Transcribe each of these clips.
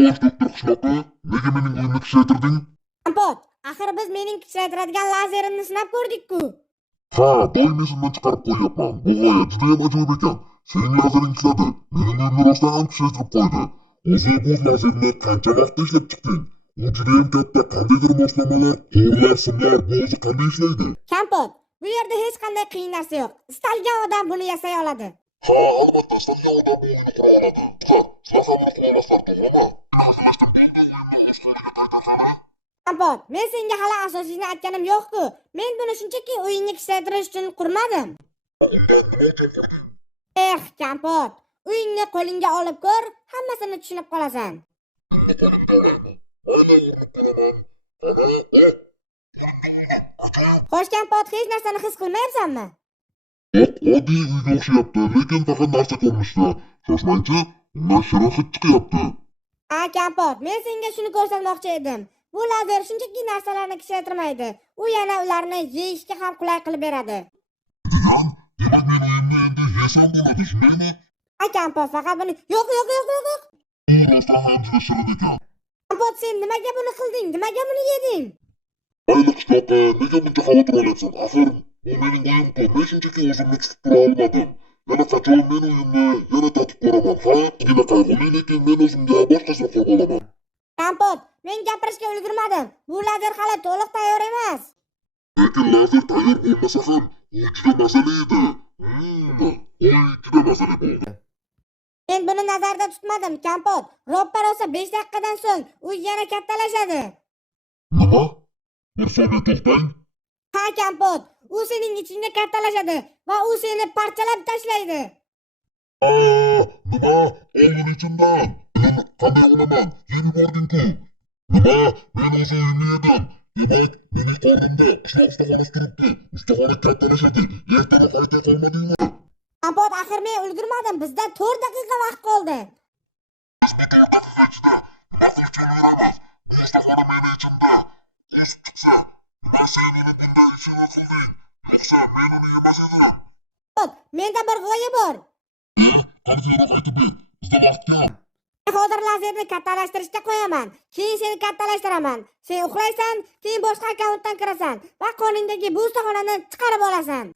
Xo'sh, doktor qishloqi, nega mening uyimni kichraytirding? Kompot, axir biz mening kichraytiradigan lazerimni sinab ko'rdik-ku. Ha, doim esimdan chiqarib qo'yyapman. Bu g'oya judayam ajoyib ekan. Sening lazering ishladi. Mening uyimni rostdan ham kichraytirib qo'ydi. O'zi bu lazerni qancha vaqtda ishlab chiqding? U judayam katta. Qandaydir moslamalar, to'rlar, simlar, bu o'zi qanday ishlaydi? Kompot, bu yerda hech qanday qiyin narsa yo'q. Istalgan odam buni yasay oladi. Ha, albatta istalgan odam bu uyni qura oladi. Sizlar ham buni qilolmaslar, to'g'rimi? Kompot, men senga hali asosiyni aytganim yo'q-ku. Men buni shunchaki uyingni kichraytirish uchun qurmadim. Kompot, uyingni qo'lingga olib ko'r, hammasini tushunib qolasan. Xo'sh, Kompot, hech narsani his qilmayapsanmi? Yo'q, oddiy uyga o'xshayapti, lekin faqat narsa ko'rinishda. Shoshmangchi, undan shirin hid chiqyapti. Kompot, men senga shuni ko'rsatmoqchi edim. Bu lazer shunchaki narsalarni kichraytirmaydi. U yana ularni yeyishga ham qulay qilib beradi. Demak, men uyimni endi yesam bo'ladi, shundaymi? Kompot, faqat buni yo'q. Rostdan ham juda shirin ekan. Kompot, sen nimaga buni qilding? Nimaga buni yeding? Mayli qishloqi, nega buncha xavotir olyapsan? Axir, bu mening uyim-ku, men shunchaki o'zimni tutib tura olmadim. Yana qachon men uyimni yana tatib ko'raman. Hayotgina qayg'uli, lekin men o'zimga boshqasini qilib olaman. Kompot, men gapirishga ulgurmadim. Bu lazer hali to'liq tayyor emas. Lekin lazer tayyor bo'lmasa ham, u juda mazali edi. Juda mazali bo'ldi. Men buni nazarda tutmadim, Kompot. Ro'ppa-rosa 5 daqiqadan so'ng u yana kattalashadi. Nima? Bir soniya to'xtang. Ha, Kompot, u sening ichingda kattalashadi va u seni parchalab tashlaydi. Nima? Olgin ichimdan. Men qanday olaman? Yeb yubording-ku. Nima? Men o'z uyimni yedim. Demak, mening qornimda qishloq ustaxonasi turibdi. Ustaxona kattalashadi. Ertaga qaytib qolmadingmi? Kompot, axir men ulgurmadim. Bizda 4 daqiqa vaqt qoldi. Menda bir g'oya bor. Hozir lazerni kattalashtirishga qo'yaman. Keyin seni kattalashiraman. Sen uxlaysan, keyin boshqa akkauntdan kirasan va qo'lingdagi bu ustaxonani chiqarib olasan.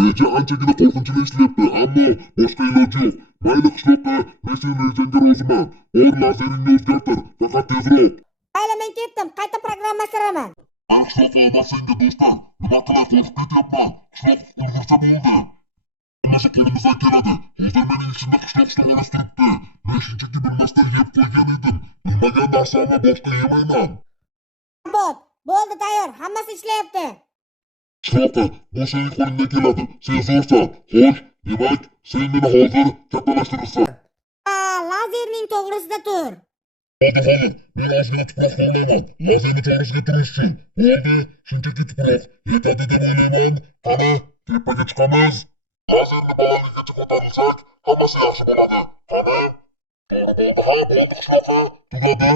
Reja anchagina qo'rqinchli ishlayapti, ammo boshqa iloji yo'q. Mayli qishloqqa, men sening rejangga roziman. Bor lazeringni o'zgartir, faqat tezroq. Mayli, men ketdim, qayta programmashtiraman. Qishloq emas senga do'stlar. Nima qilib qo'rqib ketyapman? Qishloq urg'ursa bo'ldi. Nimasi qo'limizdan keladi? Hozir mening ichimda qishloq ustaxonasi turibdi. Men shunchaki bilmasdan yeb qo'ygan edim. Bilmagan narsamni boshqa yemayman. Kompot, bo'ldi, tayyor, hammasi ishlayapti. Qishloqi, bu sening qo'lingdan keladi. Sen zo'rsan. Xo'sh, demak, sen meni hozir kattalashtiribsan. Lazerning to'g'risida tur. Hadi, men ozgina tuproq qo'llayman. Lazerni to'g'risiga turish uchun. Bo'ldi, shunchaki tuproq. Yetadi deb o'ylayman. Qani, tepaga chiqamiz. Lazerni balandlikkacha ko'tarilsak, hammasi yaxshi bo'ladi. Qani? To'g'ri bo'ldi, ha, bo'ldi qishloqi. Tugadi.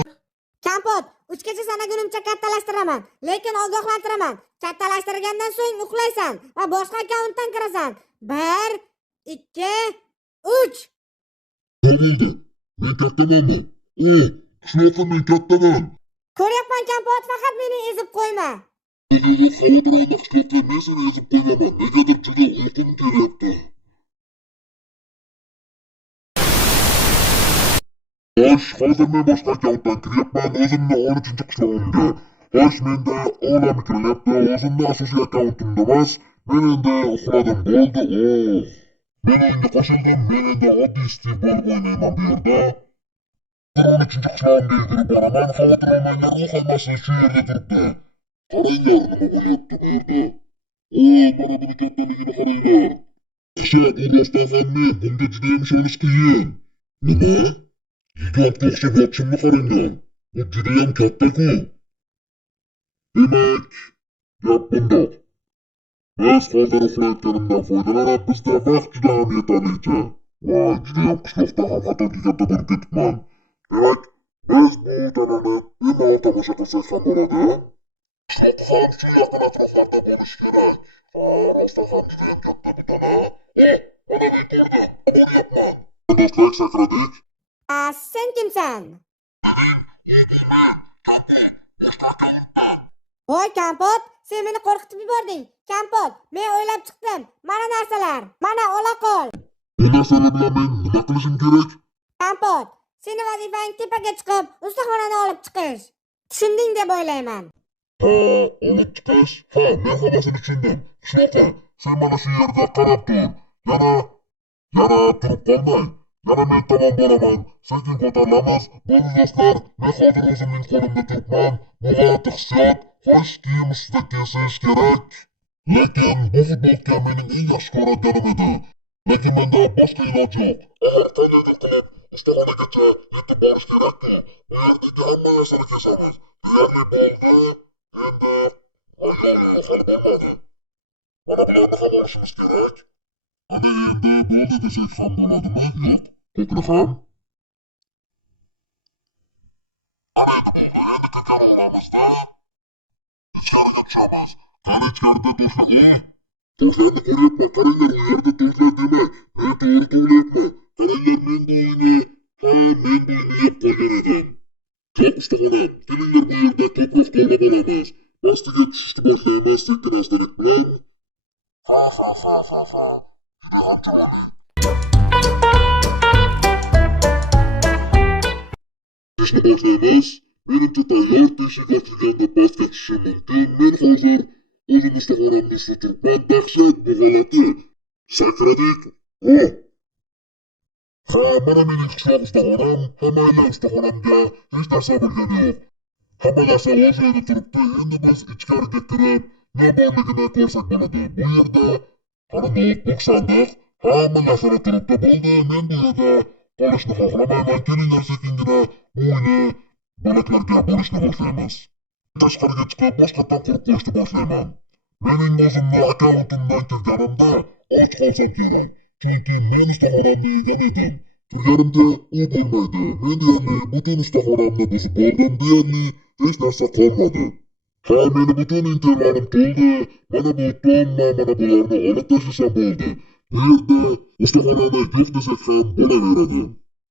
Kompot, 3 gacha sanagunimcha kattalashtiraman, lekin ogohlantiraman. Kattalashtirgandan so'ng uxlaysan va boshqa akkauntdan kirasan. 1, 2, 3. Bo'ldi. Men kattamanmi? Qishloqi, men kattaman. Ko'ryapman, Kompot, faqat meni ezib qo'yma. Xavotir olma qishloqi, men seni ezib qo'ymaman. Negadir juda uyqum kelyapti. Xo'sh, hozir men boshqa akkauntdan kiryapman, o'zimni 13-chi qishlog'imga. Xo'sh, menda olam kirilyapti, o'zimni asosiy akkauntimda emas. Men endi uxladim, bo'ldi. Men endi qo'shildim, men endi oddiy Steve bo'lib o'ynayman bu yerda. 13-chi qishlog'imga yugurib boraman, xavotir olmanglar, u hammasi shu yerda turibdi. Qaranglar, nima bo'lyapti bu yerda. Mana buni kattaligini qaranglar. Qishloq, bu rostdan ham men, bunga judayam ishonish qiyin. Nima? Gigantga o'xshab yotishimni qaranglar. Bu judayam katta-ku. Demak, gap bundoq. Biz hozir uxlayotganimdan foydalanib, bizda vaqt juda ham yetarlicha. Voy, judayam qishloqda ham xatoga katta bo'lib ketibman. Demak, biz bu kanalni bemalol tomosha qilsak ham bo'ladi. Qishloqda ham shu yaqin atroflarda bo'lishi kerak. Rostdan ham judayam katta bir tana. Mana men ko'rdim, bo'lyapman. Do'stlar, sakradik. Sen kimsan? Voy Kampot, sen meni qo'rqitib yubording. Kampot, men o'ylab chiqdim. Mana narsalar. Mana ola qol. Bu narsalar bilan men nima qilishim kerak? Kampot, seni vazifang tepaga chiqib, ustaxonani olib chiqish. Tushunding deb o'ylayman. Ha, olib chiqish. Ha, men hammasini tushundim. Qishloqqa, sen mana shu yerda qarab tur. Yana turib qolmang. Yana men tomon boraman. Sekin ko'tarilamiz. Bo'ldi do'stlar, men hozir o'zimning qo'limda turibman. Bu g'alati hissiyot. Xo'sh, kiyim ustida kiysish kerak. Lekin bu futbolka mening eng yaxshi ko'rayotganim edi. Lekin menda boshqa iloj yo'q. Agar qandaydir qilib ustaxonagacha yetib borish kerak-ku. Bu yerdagi hamma narsani kesamiz. Deyarli bo'ldi. Endi hali bo'lmadi. Mana bularni ham olishimiz kerak. Ana endi bo'ldi desak ham bo'ladimi? Yo'q. Ko'kni ham. Ana endi bo'ldi. Endi ko'kani olamizda. İçeriye çıkamaz. Kan içeride dursa iyi. Tuzlarını koruyutma. Karınlar yerde tuzlar deme. Ben doğru doğru etme. Karınlar men boyunu. Men boyunu yap koymadan. Çok ustahanam. Karınlar bu yerde toprak doğru olamaz. Mesleğe çişti başlayamaz. Sakın hastalık ben. Ha. Yine hamçaları. Çişti başlayamaz. Benimki tayyor deşik açılganda başka kişi mümkün. Men hozir o'zim ustaxonamni shu turibman. Dahshat bu g'alati. Sakiradik. Ha, mana mening qishloq ustaxonam. Hamma ustaxonamga hech narsa bo'lgani yo'q. Hamma narsa o'z joyida turibdi. Endi biz ichkariga kirib, nima borligini ko'rsak bo'ladi. Bu yerda qanday bo'xshandiq. Hamma narsani turibdi. Bo'ldi. Men bu yerda qolishni xohlamayman. Kelinglar sekingina uyni bo'laklarga bo'lishni boshlaymiz. Tashqariga chiqib boshqatdan qurib qo'yishni boshlayman. Mening o'zimni akkauntimdan kirganimda och qolsam kerak. Chunki men ustaxonamni yeganim. Kirganimda u bo'lmaydi. Men deyarli butun ustaxonamni buzib bordim. Deyarli hech narsa qolmadi. Ha, meni butun intervalim to'ldi. Mana bu tomma, mana bularni olib tashlasham bo'ldi. Bu yerda ustaxonani yo'q desak ham bo'laveradi.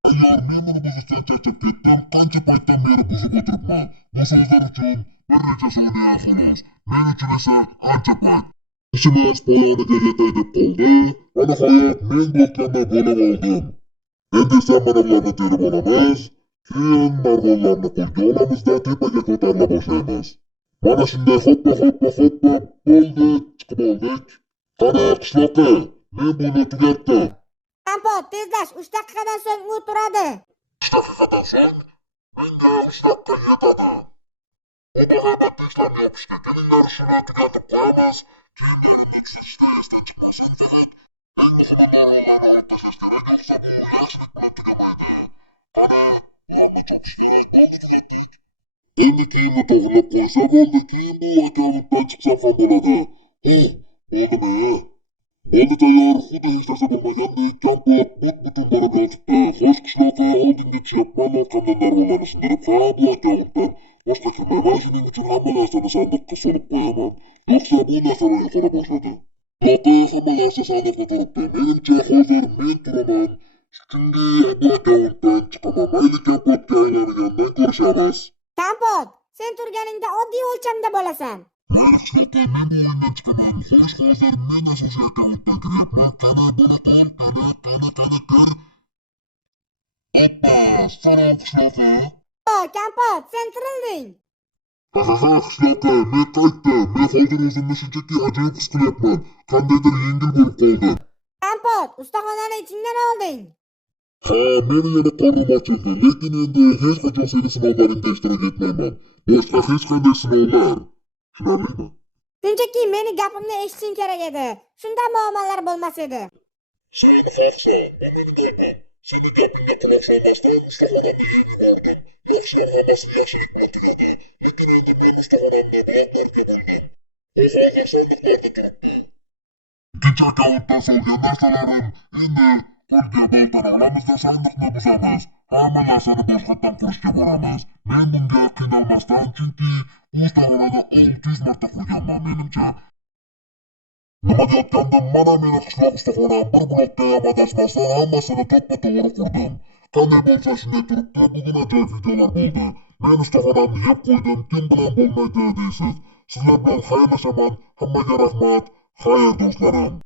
Ayyor, men buni buzishdan charchab ketdim. Qancha paytdan beri buzib o'tiribman. Bu so'zlar uchun bir necha soniya xolos. Men uchun esa ancha payt. Ishimiz poyoniga yetay deb qoldi. Va nihoyat men bloklarni bo'lib oldim. Endi esa mana bularni terib olamiz. Keyin marg'illarni qo'lga olamizda tepaga ko'tarila boshlaymiz. Mana shunday hoppa bo'ldi, chiqib oldik. Qani qishloqqa, men buni tugatdim. Kampot, tezlash, 3 daqiqadan so'ng u turadi. 3 daqiqadan so'ng menga 3 daqiqa yetadi. Endi albatta ishlarni yopishga kelinglar, shuni tugatib qo'yamiz. Kiyimlarimni tuzatishda esdan chiqmasin. Faqat eng muhimi marg'illarni olib tashlash kerak. Yo'qsa bu yaxshilik bilan tugamaydi. Qani, ularni chopishga bo'ldi, tugatdik. Endi kiyimni to'g'rilab qo'ysa bo'ldi. Keyin bu akkauntdan chiqsa ham bo'ladi. Bo'ldimi? Bo'ldi tayyor, xuddi hech narsa bo'lmagandek. Kampot butun borib yotibdi. Xo'sh, qishloqqa oldinga tushyapman. Orqamdan marg'illarni sindirib ham bu akkauntdan boshqa kirmayman. Shuning uchun hamma narsani sandiqqa solib qo'yaman. Yo'qsa bu narsani yo'qota boshladi. Yo'qi, hamma narsa sandiqqa turibdi. Menimcha hozir men turaman. Shunga bu akkauntdan chiqaman. Mayli, Kampotga aylangandan ko'rishamiz. Kampot, sen turganingda oddiy o'lchamda bo'lasan. Qishloqqa men bu o'yindan chiqaman. Xo'sh, hozir men asosiy akkauntdan kiryapman. Qani, bo'la qol, qani kir. Oppa, salom qishloqqa. Kampot, sen tirilding. Ha, qishloqqa, men qaytdim. Men hozir o'zimni shunchaki ajoyib his qilyapman. Qandaydir yengil bo'lib qoldi. Kampot, ustaxonani ichingdan olding. Ha, meni yana qornim ochildi. Lekin endi hech qachon seni sinovlaringda ishtirok etmayman. Boshqa hech qanday sinovlar. Tushunarlimi? Shunchaki meni gapimni eshitishing kerak edi. Shunda muammolar bo'lmas edi. Sen xo'psa, bu mening gapim. Seni gapingga quloq solmasdan ustaxonamni yeyib yubordim. Yaxshilar hammasi yaxshilik bilan tugadi. Lekin endi men ustaxonamni bloklarga bo'ldim. Hozir sandiqlarda turibdi. Ikkinchi akkauntdan solgan narsalarim. Endi qo'lga boltani olamizda sandiqni buzamiz. Hamma narsani boshqatdan qurishga boramiz. Men bunga qiynalmasdan, chunki ustaxonani 600 marta qurganman menimcha. Nima deyotgandim? Mana meni qishloq ustaxonam bir blokka ham adashmasdan hammasini to'ppa to'g'ri qurdim. Qanday bo'lsa shunday turibdi, bugun ajoyib videolar bo'ldi. Men ustaxonamni yeb qo'ydim, kim bilan bo'lmaydi deysiz. Sizlar bilan xayrlashaman. Hammaga rahmat. Xayr do'stlarim.